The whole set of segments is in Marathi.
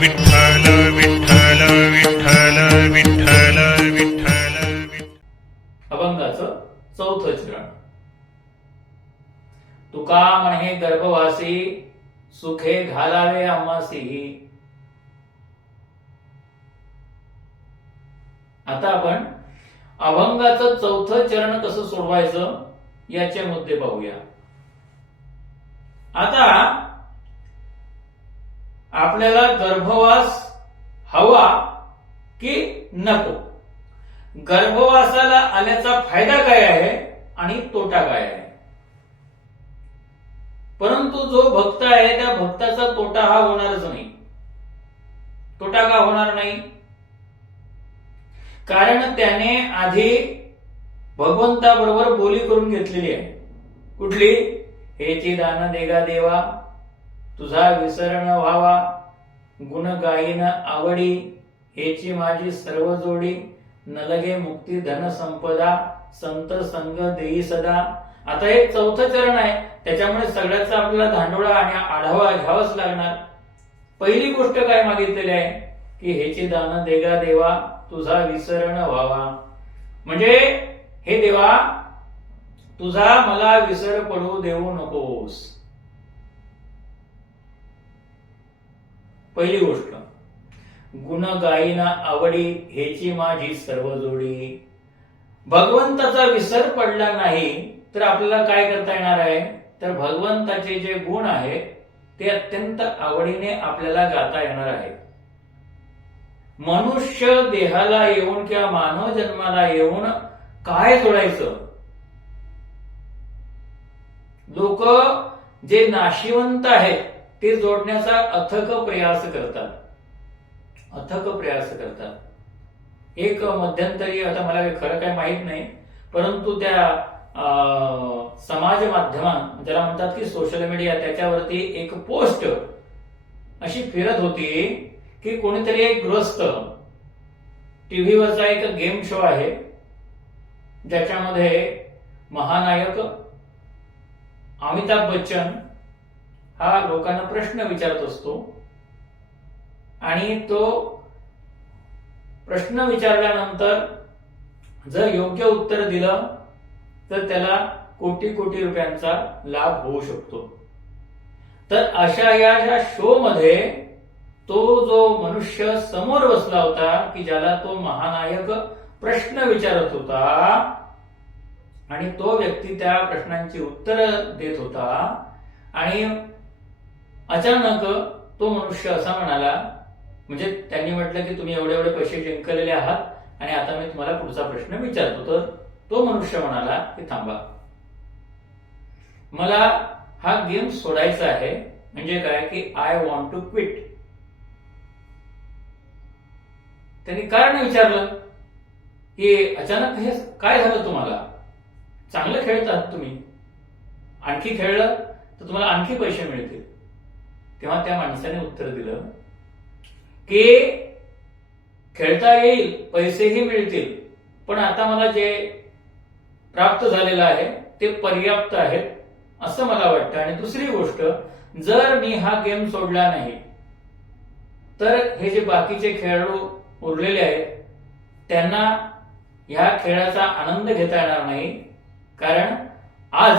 विठ्ठल विठ्ठल विठ्ठल विठ्ठल विठ्ठल अभंगाचं चौथं चरण. तुका म्हणे गर्भवासी सुखे घालावे आम्हासी आता आपण अभंगाचं चौथं चरण कसं सोडवायचं याचे मुद्दे पाहूया. आता आपल्याला गर्भवास हवा की नको? गर्भवासाला आल्याचा फायदा काय आहे आणि तोटा काय आहे? परंतु जो भक्त आहे त्या भक्ताचा तोटा हा होणारच नाही. तोटा का होणार नाही? कारण त्याने आधी भगवंताबरोबर बोली करून घेतलेली आहे. कुठली? हेची दान देगा देवा. तुझा विसरण व्हावा. गुण गायीन आवडी हेची माझी सर्व जोडी. नलगे मुक्ती धन संपदा संत संग देई सदा. आता हे चौथं चरण आहे. त्याच्यामुळे सगळ्याचा आपल्याला धांडोळा आणि आढावा घ्यावाच लागणार. पहिली गोष्ट काय मागितलेली आहे? की हेची दान देगा देवा तुझा विसरण व्हावा. म्हणजे हे देवा तुझा मला विसर पडू देऊ नकोस. पहिली गोष्ट गुण गायीना आवडी हेची माझी सर्व जोडी. भगवंताचा विसर पडला नाही तर आपल्याला काय करता येणार आहे? तर भगवंताचे जे गुण आहेत ते अत्यंत आवडीने आपल्याला गाता येणार आहे मनुष्य देहाला येऊन किंवा मानव जन्माला येऊन काय जोडायचं लोक जे नाशिवंत आहेत ते जोडण्याचा अथक प्रयास करतात. अथक प्रयास करतात. एक मध्यंतरी आता मला खरं काय माहीत नाही परंतु त्या समाज माध्यमात ज्याला म्हणतात की सोशल मीडिया त्याच्यावरती एक पोस्ट अशी फिरत होती की कोणीतरी एक ग्रस्त टीव्हीवरचा एक गेम शो आहे ज्याच्यामध्ये महानायक अमिताभ बच्चन हा लोकांना प्रश्न विचारत असतो. आणि तो प्रश्न विचारल्यानंतर जर योग्य उत्तर दिलं तर त्याला कोटी कोटी रुपयांचा लाभ होऊ शकतो. तर अशा या ज्या शो मध्ये तो जो मनुष्य समोर बसला होता की ज्याला तो महानायक प्रश्न विचारत होता आणि तो व्यक्ती त्या प्रश्नांची उत्तर देत होता आणि अचानक तो मनुष्य असा म्हणाला म्हणजे त्यांनी म्हटलं की तुम्ही एवढे एवढे पैसे जिंकलेले आहात आणि आता मी तुम्हाला पुढचा प्रश्न विचारतो. तर तो मनुष्य म्हणाला की थांबा. मला हा गेम सोडायचा आहे म्हणजे काय की आय वॉन्ट टू क्विट त्यांनी कारण विचारलं. की अचानक हे काय झालं तुम्हाला? चांगलं खेळतात तुम्ही? आणखी खेळलं तर तुम्हाला आणखी पैसे मिळतील. तेव्हा त्या माणसाने उत्तर दिलं की खेळता येईल पैसेही मिळतील पण आता मला जे प्राप्त झालेलं आहे ते पर्याप्त आहेत असं मला वाटतं. आणि दुसरी गोष्ट जर मी हा गेम सोडला नाही तर हे जे बाकीचे खेळाडू उरलेले आहेत त्यांना ह्या खेळाचा आनंद घेता येणार नाही. कारण आज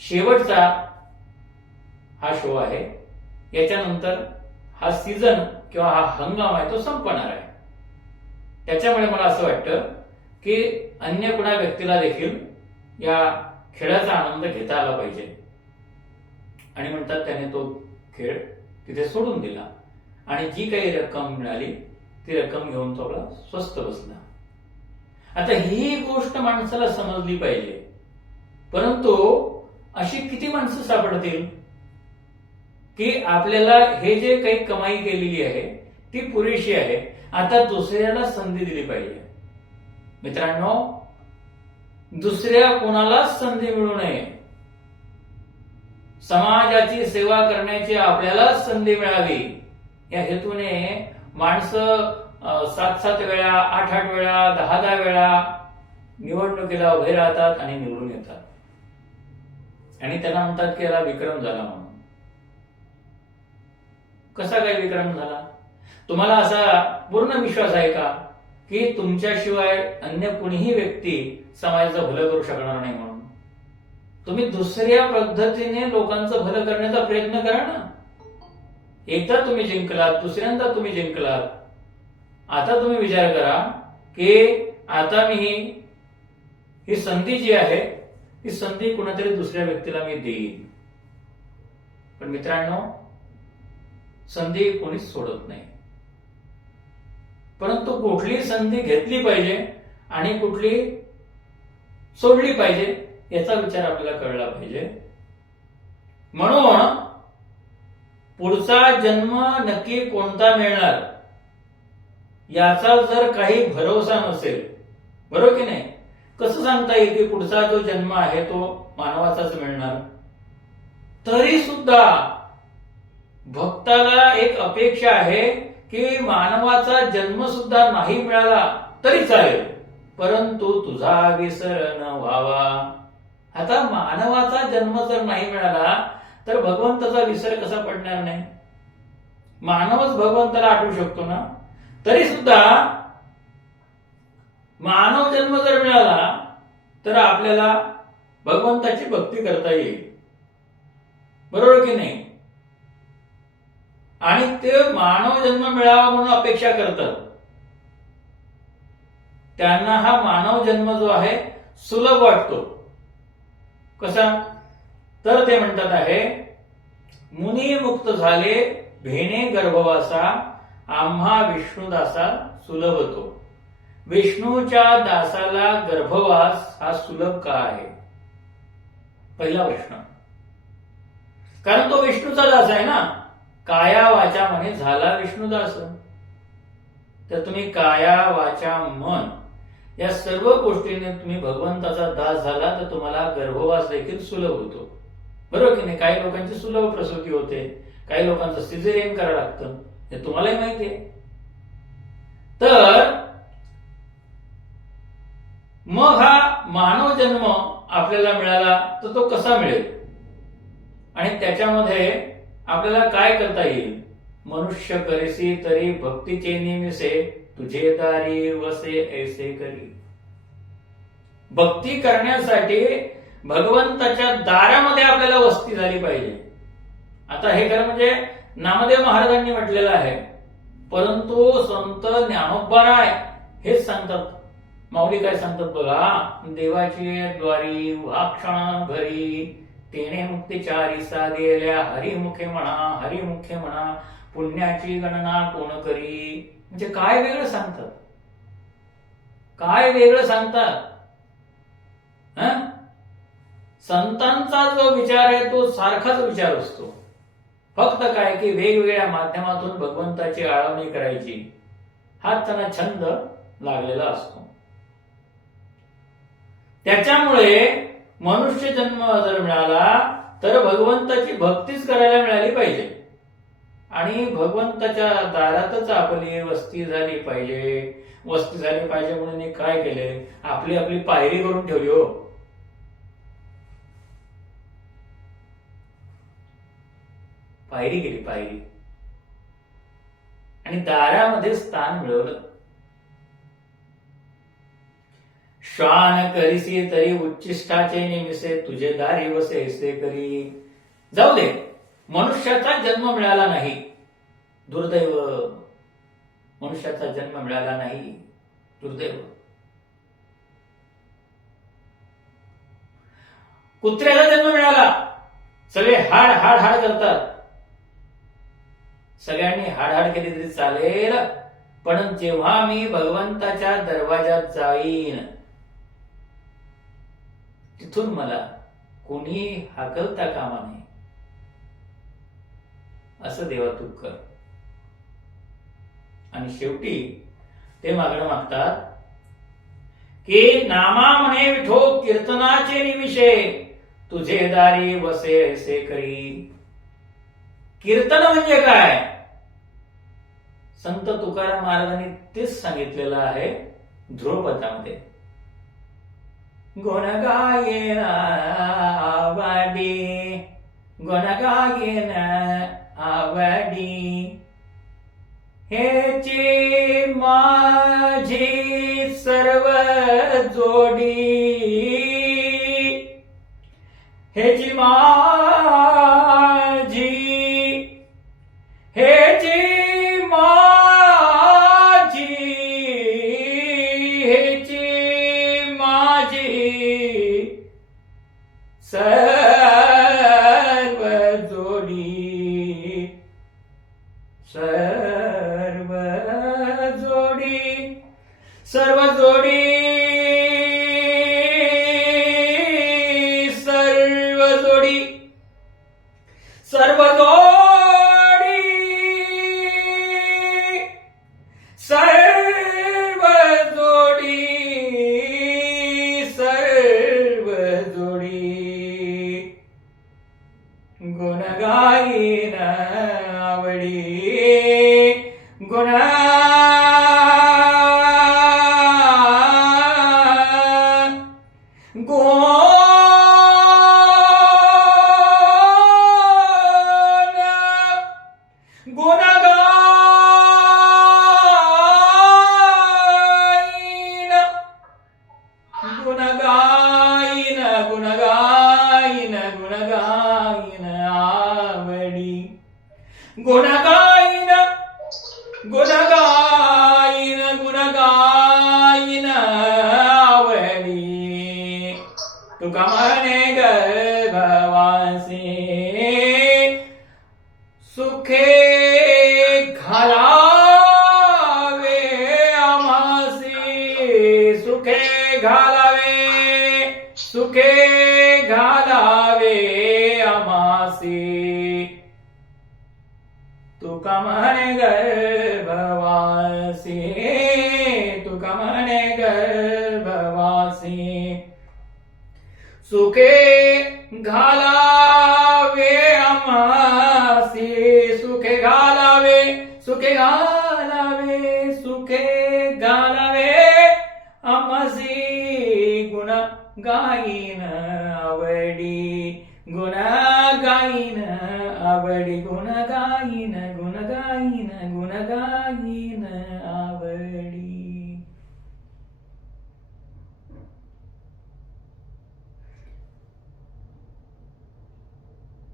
शेवटचा हा शो आहे. याच्यानंतर हा सीझन किंवा हा हंगाम आहे तो संपणार आहे. त्याच्यामुळे मला असं वाटतं की अन्य कुणा व्यक्तीला देखील या खेळाचा आनंद घेता आला पाहिजे. आणि म्हणतात त्याने तो खेळ तिथे सोडून दिला. आणि जी काही रक्कम मिळाली ती रक्कम घेऊन तो आपला स्वस्त बसला. आता ही गोष्ट माणसाला समजली पाहिजे. परंतु अशी किती माणसं सापडतील? की आपल्याला हे जे काही कमाई केलेली आहे ती पुरेशी आहे. आता दुसऱ्याला संधी दिली पाहिजे. मित्रांनो दुसऱ्या कोणाला संधी मिळू नये. समाजाची सेवा करण्याची आपल्यालाच संधी मिळावी. या हेतूने माणसं सात सात वेळा आठ आठ वेळा दहा दहा वेळा निवडणुकीला उभे राहतात आणि निवडून येतात. आणि त्यांना म्हणतात की याला विक्रम झाला म्हणून. कसा काय विक्रम झाला? तुम्हाला असा पूर्ण विश्वास आहे का की तुमच्याशिवाय अन्य कुणीही व्यक्ती समाजाचं भलं करू शकणार नाही म्हणून? तुम्ही दुसऱ्या पद्धतीने लोकांचं भलं करण्याचा प्रयत्न करा ना. एकदा तुम्ही जिंकलात दुसऱ्यांदा तुम्ही जिंकलात. आता तुम्ही विचार करा की आता मी ही- ही संधी जी आहे ही संधी कुणातरी दुसऱ्या व्यक्तीला मी देईन. पण मित्रांनो संधी कोणीच सोडत नाही. परंतु कुठली संधी घेतली पाहिजे आणि कुठली सोडली पाहिजे याचा विचार आपल्याला कळला पाहिजे. म्हणून पुढचा जन्म नक्की कोणता मिळणार याचा जर काही भरोसा नसेल बरोबर की नाही? कसं सांगता येईल की पुढचा जो जन्म आहे तो मानवाचाच मिळणार? तरी सुद्धा भक्ताला एक अपेक्षा आहे की मानवाचा जन्म सुद्धा नाही मिळाला तरी चालेल. परंतु तुझा विसर न व्हावा. आता मानवाचा जन्म जर नाही मिळाला तर भगवंताचा विसर कसा पडणार नाही? मानवच भगवंताला आठवू शकतो ना? तरी सुद्धा मानव जन्म जर मिळाला तर आपल्याला भगवंताची भक्ती करता येईल. बरोबर की नाही? आणि ते मानव जन्म मिळावा म्हणून अपेक्षा करतात. त्यांना हा मानव जन्म जो आहे सुलभ वाटतो. कसा? तर ते म्हणतात आहे मुनी मुक्त झाले भेणे गर्भवासा आम्हा विष्णुदासा सुलभतो विष्णूच्या दासाला गर्भवास हा सुलभ का आहे? पहिला प्रश्न. कारण तो विष्णूचा दास आहे ना? काया वाचा म्हणे झाला विष्णुदास. तर तुम्ही काया वाचा मन या सर्व गोष्टीने तुम्ही भगवंताचा दास झाला तर तुम्हाला गर्भवास देखील सुलभ होतो. बरोबर की नाही? काही लोकांची सुलभ प्रसूती होते काही लोकांचं सिझेरियन करावं लागतं हे तुम्हालाही माहिती आहे. तर मग हा मानव जन्म आपल्याला मिळाला तर तो कसा मिळेल? आणि त्याच्यामध्ये आपल्याला काय करता येईल? मनुष्य करेसी तरी भक्तीचे निमिसे तुझे दारी वसे ऐसे करी. भक्ती करण्यासाठी भगवंताच्या दारामध्ये आपल्याला वस्ती झाली पाहिजे. आता हे खरं म्हणजे नामदेव महाराजांनी म्हटलेलं आहे. परंतु संत ज्ञानोबराय हेच सांगतात. माऊली काय सांगतात बघा? देवाची द्वारी वाक्षण घरी तेने मुक्तिचारी दिलेल्या हरिमुखे म्हणा हरिमुखे म्हणा पुण्याची गणना कोण करी? म्हणजे काय वेगळं सांगतात? काय वेगळं सांगतात? संतांचा जो विचार आहे तो सारखाच विचार असतो. फक्त काय की वेगवेगळ्या माध्यमातून भगवंताची आळवणी करायची हा त्यांना छंद लागलेला असतो. त्याच्यामुळे मनुष्य जन्म जर मिळाला तर भगवंताची भक्तीच करायला मिळाली पाहिजे. आणि भगवंताच्या दारातच आपली वस्ती झाली पाहिजे. वस्ती झाली पाहिजे म्हणून काय केले? आपली आपली पायरी करून ठेवली हो. पायरी केली पायरी. आणि दारामध्ये स्थान मिळवलं. श्वान करीसी तरी उच्चिष्टाचे निमिसे तुझे दारी वसे करी. जाऊ दे मनुष्याचा जन्म मिळाला नाही. दुर्दैव. मनुष्याचा जन्म मिळाला नाही. दुर्दैव. कुत्र्याला जन्म मिळाला. सगळे हाड हाड हाड करतात. सगळ्यांनी हाड हाड केली तरी चालेल. पण जेव्हा मी भगवंताच्या दरवाजात जाईन तिथून मला कोणीही हाकलता कामा नये. असं देवा तू कर. आणि शेवटी ते मागणं मागतात की नामा म्हणे विठो कीर्तनाचे निमिषे तुझे दारी वसे ऐसे करी. कीर्तन म्हणजे काय? संत तुकाराम महाराजांनी तेच सांगितलेलं आहे ध्रुवपदामध्ये. गुण गायेन आवाडी गुण गायेन आवडी हेची माझी सर्व जोडी गुण तुका म्हणे गर्भवासी सुखे घालावे आमासी सुखे घालावे सुखे घालावे आमासी तुका म्हणे गर सुखे घालावे आम्हासी सुखे घालावे सुखे घालावे सुखे घालावे. आम्हासी गुण गायीन आवडी. गुण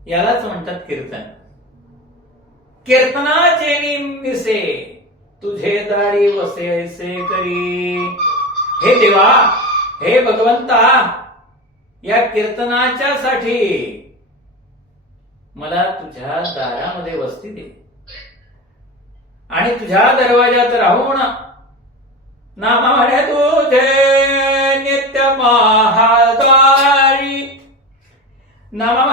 यालाच म्हणतात कीर्तन. कीर्तनाचे निमिसे तुझे दारी वसे ऐसे करी. हे देवा हे भगवंता या कीर्तनाच्या साठी मला तुझ्या दारामध्ये वस्ती दे. आणि तुझ्या दरवाजात राहून नामा म्हणे तुझे नित्य महाद्वारी नामा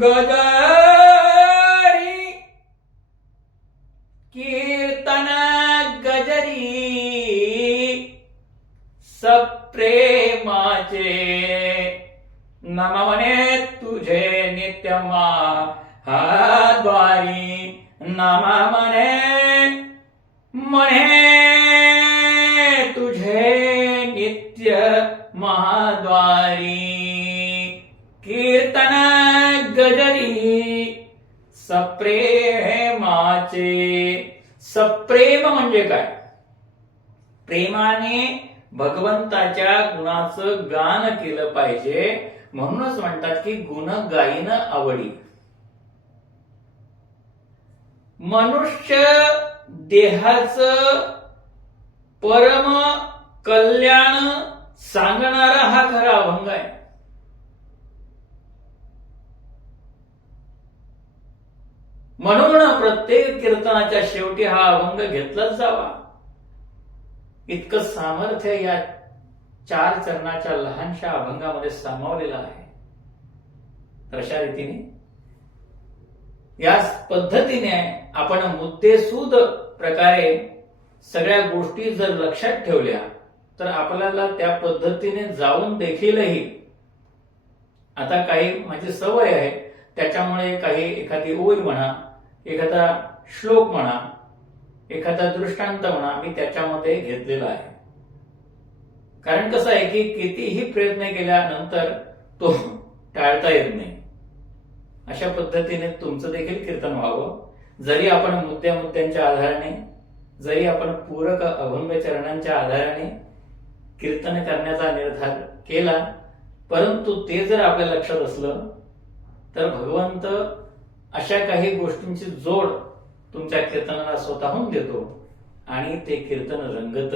गजरी कीर्तन गजरी सप्रेमाचे नम म्हणे तुझे नित्य महाद्वारी नम म्हणे म्हणे तुझे नित्य महाद्वारी कीर्तन गजरी सप्रेमाचे सप्रेम म्हणजे काय? प्रेमाने भगवंताच्या गुणाचं गान केलं पाहिजे. म्हणूनच म्हणतात की गुण गायन आवडी. मनुष्य देहाच परम कल्याण सांगणारा हा खरा अभंग आहे. म्हणून प्रत्येक कीर्तनाच्या शेवटी हा अभंग घेतलाच जावा. इतकं सामर्थ्य या चार चरणाच्या लहानशा अभंगामध्ये सामावलेलं आहे. तर अशा रीतीने याच पद्धतीने आपण मुद्देसूद प्रकारे सगळ्या गोष्टी जर लक्षात ठेवल्या तर आपल्याला त्या पद्धतीने जाऊन देखीलही आता काही माझी सवय आहे त्याच्यामुळे काही एखादी ओळी म्हणा एखादा श्लोक म्हणा एखादा दृष्टांत म्हणा मी त्याच्यामध्ये घेतलेला आहे. कारण कसं आहे की कितीही प्रयत्न केल्यानंतर तो टाळता येत नाही. अशा पद्धतीने तुमचं देखील कीर्तन व्हावं. जरी आपण मुद्द्या मुद्द्यांच्या आधाराने जरी आपण पूरक अभंग चरणांच्या आधाराने कीर्तन करण्याचा निर्धार केला परंतु ते जर आपल्या लक्षात असलं तर भगवंत अशा काही गोष्टींची जोड तुमच्या कीर्तनाला स्वतःहून देतो आणि ते कीर्तन रंगत.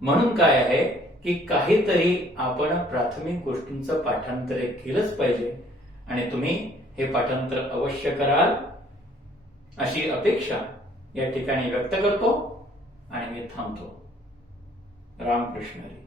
म्हणून काय आहे की काहीतरी आपण प्राथमिक गोष्टींचं पाठांतर केलंच पाहिजे आणि तुम्ही हे पाठांतर अवश्य कराल. अशी अपेक्षा या ठिकाणी व्यक्त करतो आणि मी थांबतो. रामकृष्ण हरी.